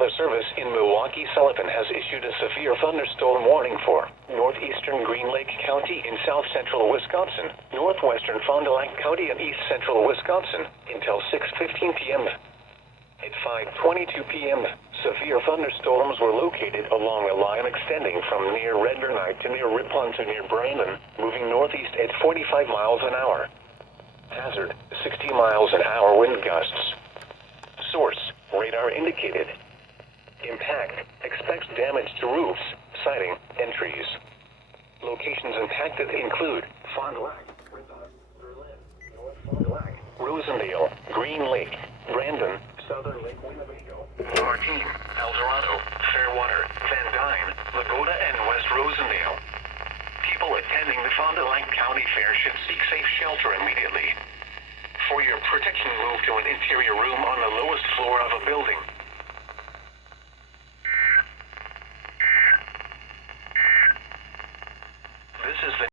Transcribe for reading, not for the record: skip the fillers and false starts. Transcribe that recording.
Weather Service in Milwaukee-Sullivan has issued a severe thunderstorm warning for northeastern Green Lake County in south-central Wisconsin, northwestern Fond du Lac County and east-central Wisconsin until 6:15 p.m. At 5:22 p.m., severe thunderstorms were located along a line extending from near Redburnite to near Ripon to near Brandon, moving northeast at 45 miles an hour. Hazard, 60 miles an hour wind gusts. Source, radar indicated. Impact, expects damage to roofs, siding, and trees. Locations impacted include Fond du Lac, Ripon, Berlin, North Fond du Lac, Rosendale, Green Lake, Brandon, Southern Lake Winnebago, Martine, El Dorado, Fairwater, Van Dyne, Lagoda, and West Rosendale. People attending the Fond du Lac County Fair should seek safe shelter immediately. For your protection, move to an interior room on the lowest floor of a building.